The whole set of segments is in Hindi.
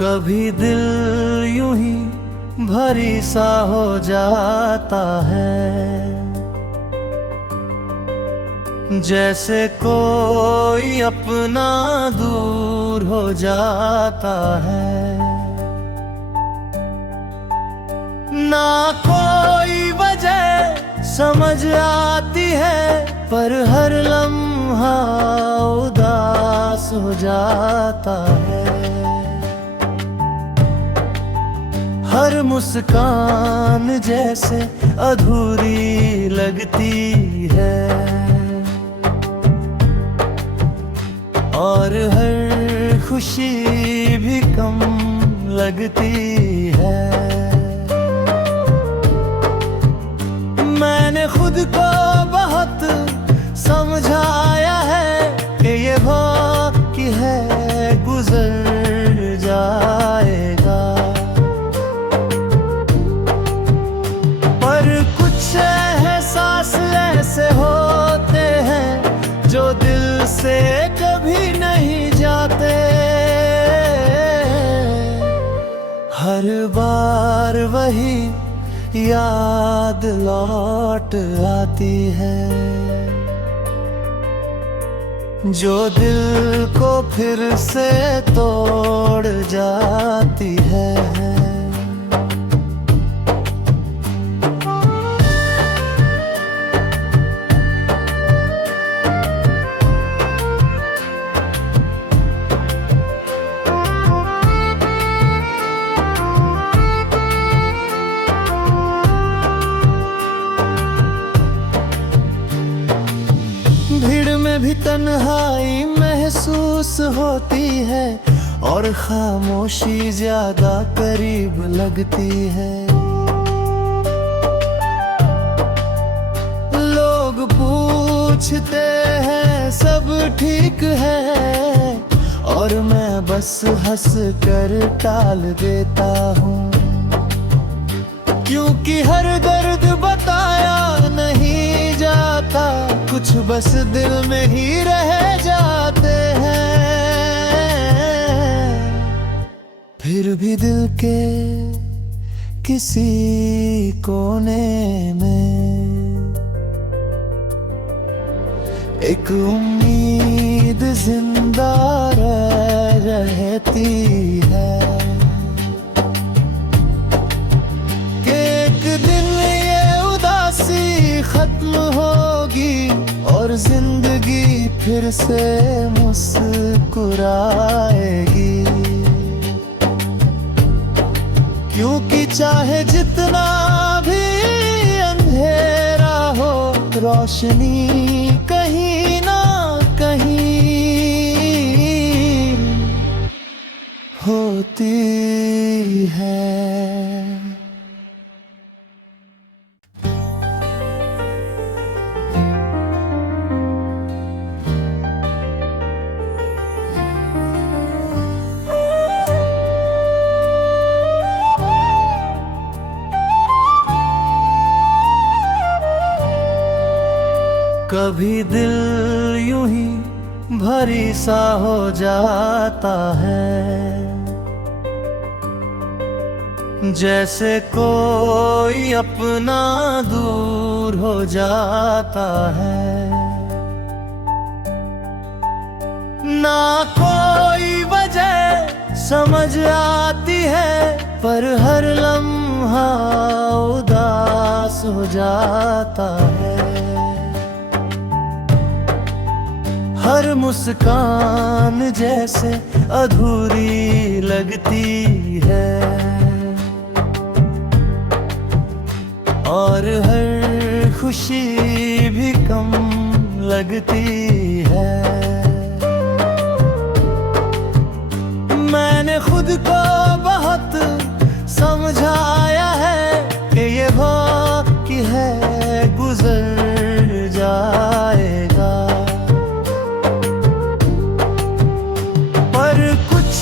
कभी दिल यूं ही भारी सा हो जाता है, जैसे कोई अपना दूर हो जाता है। ना कोई वजह समझ आती है, पर हर लम्हा उदास हो जाता है। हर मुस्कान जैसे अधूरी लगती है, और हर खुशी भी कम लगती है। मैंने खुद को बहुत समझाया है कि ये वक्त है, गुजर जाएगा। पर कुछ एहसास ऐसे होते हैं जो दिल से कभी नहीं जाते। हर बार वही याद लौट आती है, जो दिल को फिर से तोड़ जाती है। भीड़ में भी तन्हाई महसूस होती है, और खामोशी ज्यादा करीब लगती है। लोग पूछते हैं सब ठीक है, और मैं बस हंस कर टाल देता हूँ, क्योंकि हर दर्द बताया नहीं जाता, कुछ बस दिल में ही रह जाते हैं। फिर भी दिल के किसी कोने में एक उम्मीद जिंदा रहती है, कि एक दिन ये उदासी खत्म होगी, और जिंदगी फिर से मुस्कुराएगी। क्योंकि चाहे जितना भी अंधेरा हो, रोशनी कहीं ना कहीं होती है। कभी दिल यूं ही भारी सा हो जाता है, जैसे कोई अपना दूर हो जाता है। ना कोई वजह समझ आती है, पर हर लम्हा उदास हो जाता है। हर मुस्कान जैसे अधूरी लगती है, और हर खुशी भी कम लगती है। मैंने खुद को बहुत समझाया है कि ये वक्त है, गुजर जाएगा।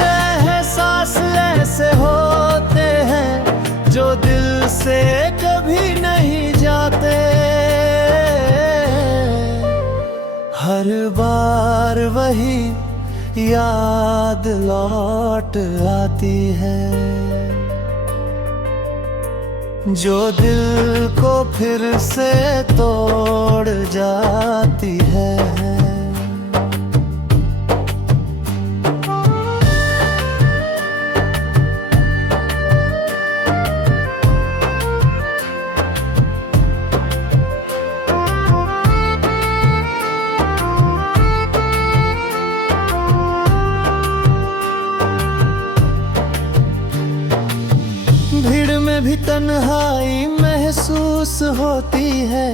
एहसास ऐसे होते हैं जो दिल से कभी नहीं जाते। हर बार वही याद लौट आती है, जो दिल को फिर से तोड़ जाती है। भीड़ में भी तन्हाई महसूस होती है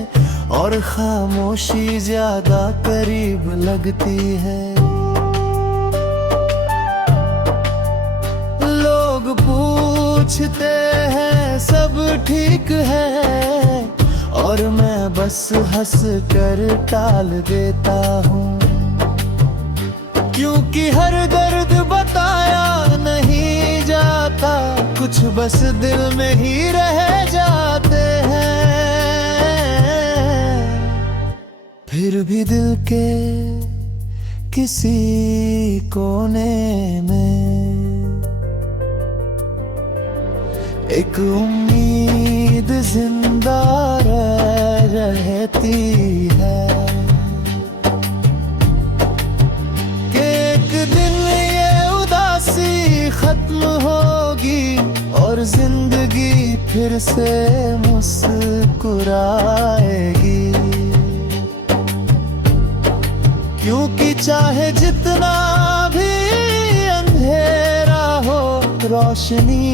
और खामोशी ज्यादा करीब लगती है। लोग पूछते हैं सब ठीक है और मैं बस हंस कर टाल देता हूँ, क्योंकि हर दर्द बताया नहीं जाता, कुछ बस दिल में ही रह जाते हैं। फिर भी दिल के किसी कोने में एक उम्मीद जिंदा रहती है कि एक दिन ये उदासी खत्म होगी और जिंदगी फिर से मुस्कुराएगी, क्योंकि चाहे जितना भी अंधेरा हो, रोशनी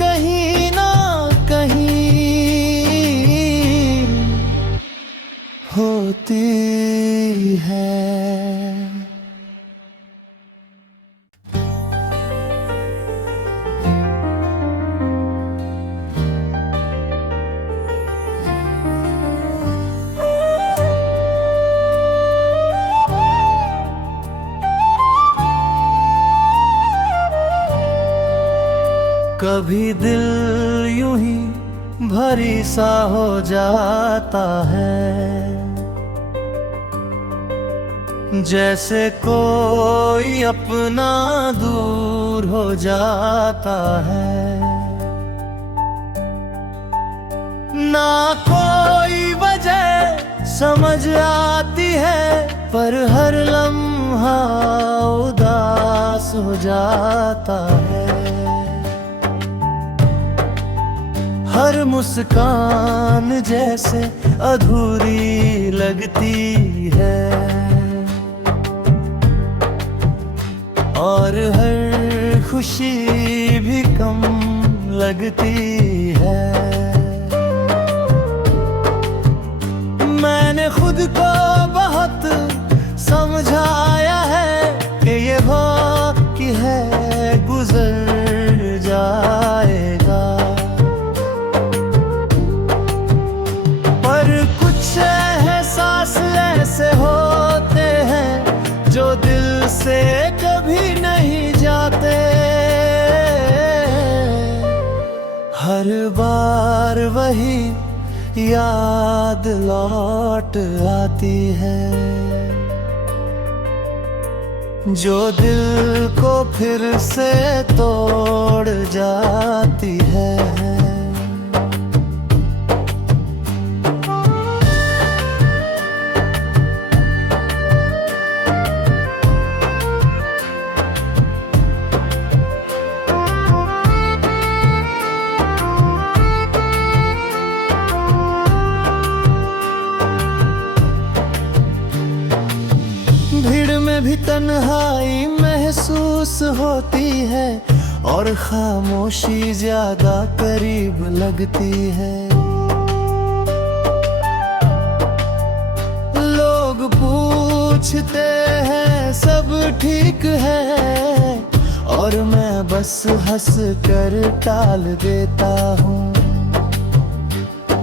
कहीं ना कहीं होती है। कभी दिल यूं ही भरी सा हो जाता है, जैसे कोई अपना दूर हो जाता है। ना कोई वजह समझ आती है, पर हर लम्हा उदास हो जाता है। हर मुस्कान जैसे अधूरी लगती है और हर खुशी भी कम लगती है। मैंने खुद को बहुत समझाया है कि ये वक्त है गुजर जाएगा, एहसास ऐसे होते हैं जो दिल से कभी नहीं जाते। हर बार वही याद लौट आती है, जो दिल को फिर से तोड़ जाती है। भीड़ में भी तन्हाई महसूस होती है और खामोशी ज्यादा करीब लगती है। लोग पूछते हैं सब ठीक है और मैं बस हंस कर टाल देता हूँ,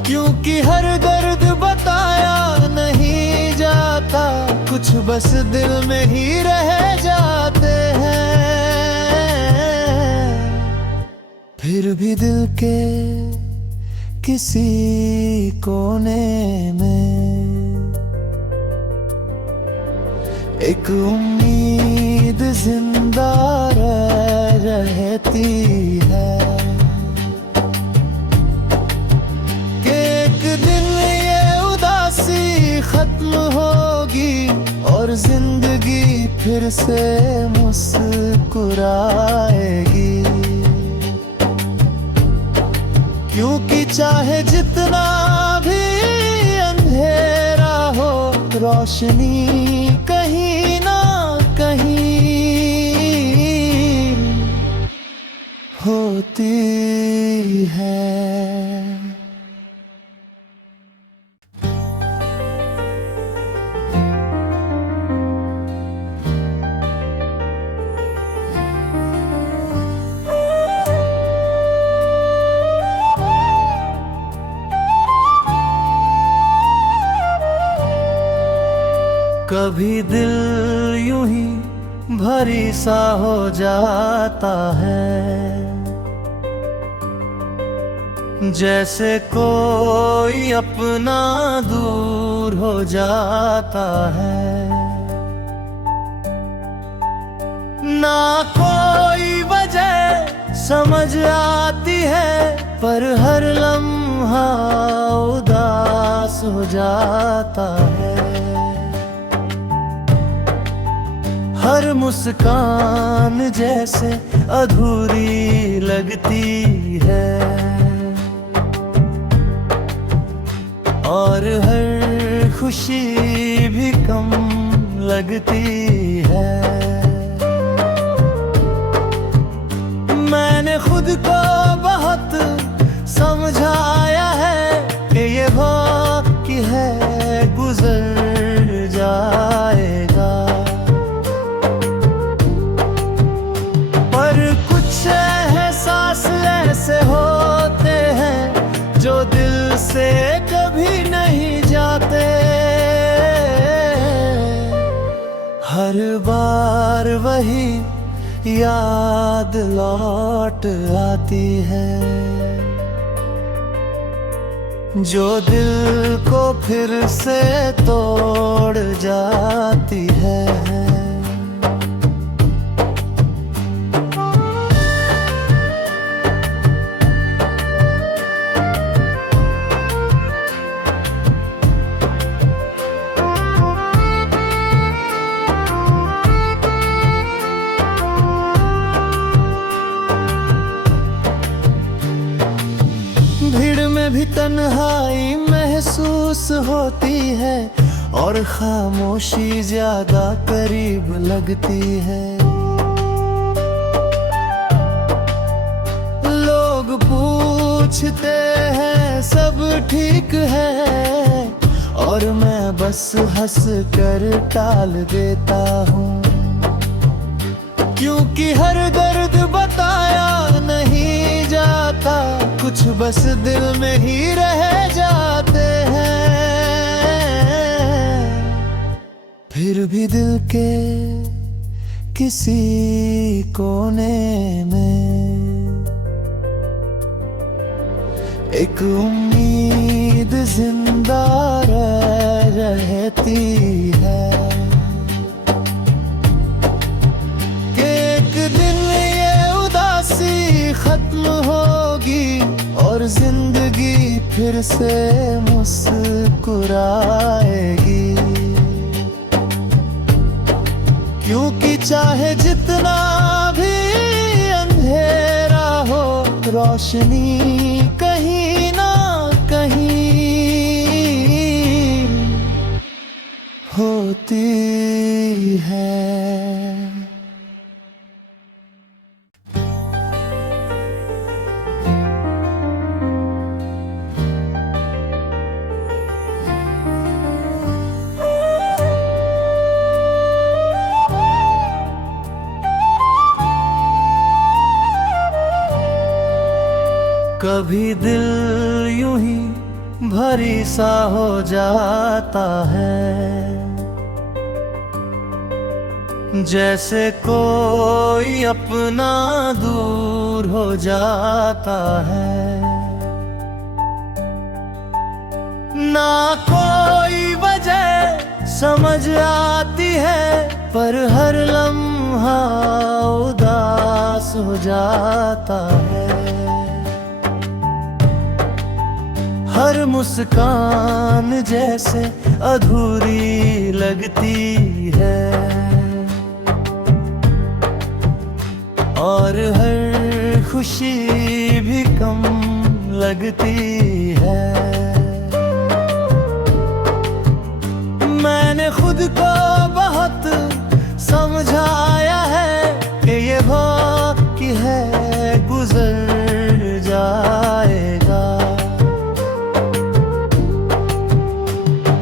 क्योंकि हर दर्द बताया नहीं जाता, कुछ बस दिल में ही रह जाते हैं। फिर भी दिल के किसी कोने में एक उम्मीद जिंदा रहती है कि एक दिन ये उदासी खत्म होगी और जिंदगी फिर से मुस्कुराएगी। क्योंकि चाहे जितना भी अंधेरा हो, रोशनी कहीं ना कहीं होती है। कभी दिल यूं ही भरी सा हो जाता है, जैसे कोई अपना दूर हो जाता है। ना कोई वजह समझ आती है, पर हर लम्हा उदास हो जाता है। हर मुस्कान जैसे अधूरी लगती है और हर खुशी भी कम लगती है। मैंने खुद को बहुत समझाया है कि ये वक्त है गुजर जाएगा, ऐसे होते हैं जो दिल से कभी नहीं जाते। हर बार वही याद लौट आती है, जो दिल को फिर से तोड़ जाती है। भीड़ में भी तन्हाई महसूस होती है और खामोशी ज्यादा करीब लगती है। लोग पूछते हैं सब ठीक है और मैं बस हंस कर टाल देता हूँ, क्योंकि हर दर्द बताया नहीं जाता, कुछ बस दिल में ही रह जाते हैं। फिर भी दिल के किसी कोने में एक उम्मीद जिंदा रहती है कि एक दिन ये उदासी खत्म होगी और जिंदगी फिर से मुस्कुराएगी। क्योंकि चाहे जितना भी अंधेरा हो, रोशनी कहीं ना कहीं होती है। कभी दिल यूं ही भरी सा हो जाता है, जैसे कोई अपना दूर हो जाता है। ना कोई वजह समझ आती है, पर हर लम्हा लम्हा उदास हो जाता है। हर मुस्कान जैसे अधूरी लगती है और हर खुशी भी कम लगती है। मैंने खुद को बहुत समझाया है कि ये वक्त है गुजर जाएगा,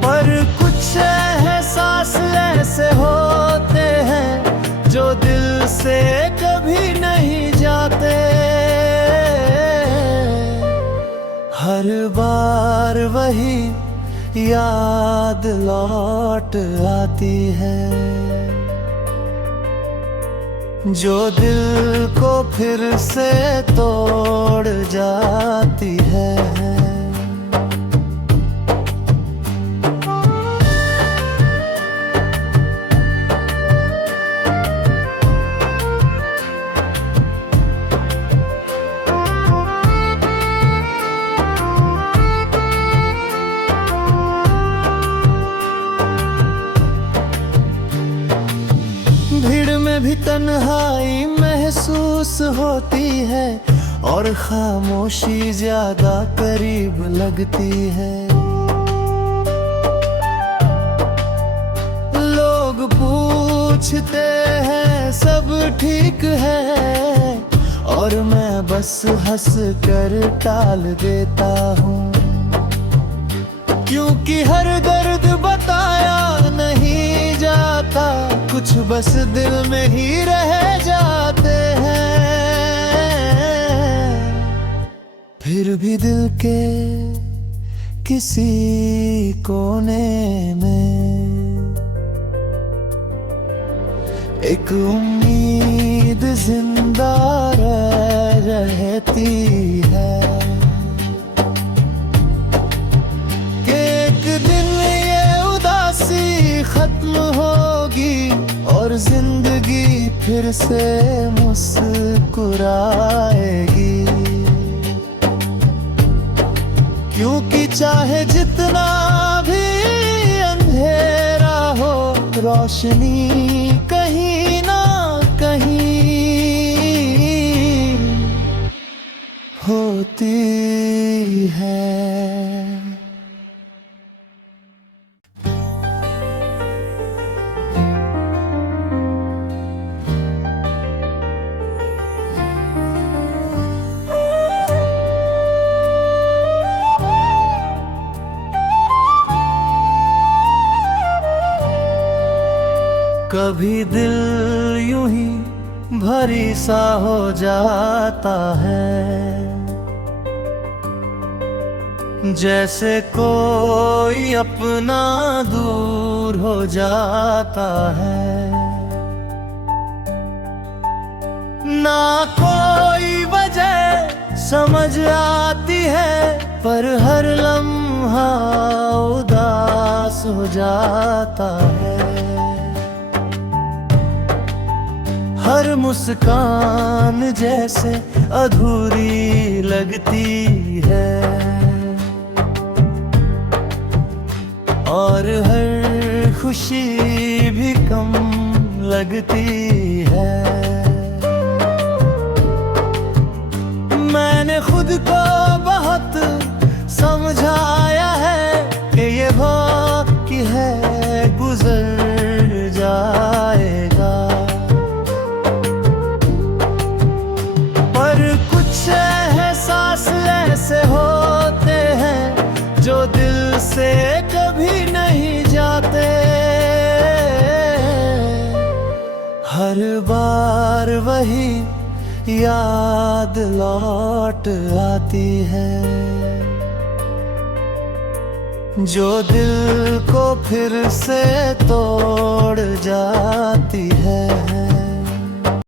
पर कुछ एहसास ऐसे होते हैं जो दिल से कभी नहीं जाते। हर बार वही याद लौट आती है जो दिल को फिर से तोड़ जाती है। भीड़ में भी तन्हाई महसूस होती है और खामोशी ज्यादा करीब लगती है। लोग पूछते हैं सब ठीक है और मैं बस हंस कर टाल देता हूँ, क्योंकि हर दर्द बताया नहीं जाता, कुछ बस दिल में ही रह जाते हैं। फिर भी दिल के किसी कोने में एक उम्मीद जिंदा रहती है कि एक दिन ये उदासी खत्म होगी और जिंदगी फिर से मुस्कुराएगी। क्योंकि चाहे जितना भी अंधेरा हो, रोशनी कहीं ना कहीं होती है। कभी दिल यूं ही भारी सा हो जाता है, जैसे कोई अपना दूर हो जाता है। ना कोई वजह समझ आती है, पर हर लम्हा उदास हो जाता है। हर मुस्कान जैसे अधूरी लगती है और हर खुशी भी कम लगती है। मैंने खुद को बहुत समझाया है कि ये वक्त है गुजर जाएगा, एहसास ऐसे होते हैं जो दिल से कभी नहीं जाते। हर बार वही याद लौट आती है जो दिल को फिर से तोड़ जाती है।